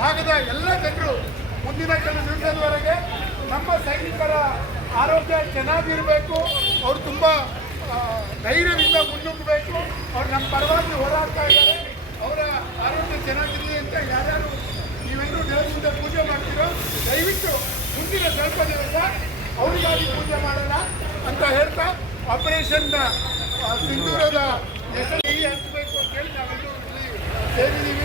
ಭಾಗದ ಎಲ್ಲ ಜನರು ಮುಂದಿನ ಕೆಲವು ದಿವಸದವರೆಗೆ ನಮ್ಮ ಸೈನಿಕರ ಆರೋಗ್ಯ ಚೆನ್ನಾಗಿರಬೇಕು. ಅವರು ತುಂಬ ಧೈರ್ಯದಿಂದ ಮುನ್ನುಗ್ಗಬೇಕು ಅವ್ರು ನಮ್ಮ ಪರವಾಗಿ ಹೋರಾಡ್ತಾ ಇದ್ದಾರೆ. ಅವರ ಆರೋಗ್ಯ ಚೆನ್ನಾಗಿರಲಿ ಅಂತ ಯಾರ್ಯಾರು ನೀವೆಲ್ಲರೂ ದೇವರಿಂದ ಪೂಜೆ ಮಾಡ್ತೀರೋ, ದಯವಿಟ್ಟು ಮುಂದಿನ ಸ್ವಲ್ಪ ದಿವಸ ಅವರಿಗಾಗಿ ಪೂಜೆ ಮಾಡೋಣ ಅಂತ ಹೇಳ್ತಾ ಆಪರೇಷನ್ನ ಸಿಂಧೂರದ ಹೆಸರು ಹಂಚಬೇಕು ಅಂತ ಹೇಳಿ ನಾವೆಲ್ಲರೂ ಇಲ್ಲಿ ಸೇರಿದ್ದೀವಿ.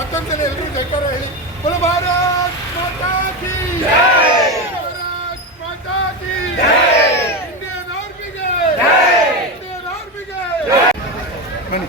ಮತ್ತೊಂದ್ಸಲ ಎಲ್ಲರೂ ಜಯಕಾರ ಹೇಳಿ. ಕುಲ ಭಾರತ್ ಮಾತಾ ಕಿ ಭಾರತ್ ಮಾತಾ ಕಿ ಇಂಡಿಯನ್ ಆರ್ಮಿಗೆ ಇಂಡಿಯನ್ ಆರ್ಮಿಗೆ ಬನ್ನಿ.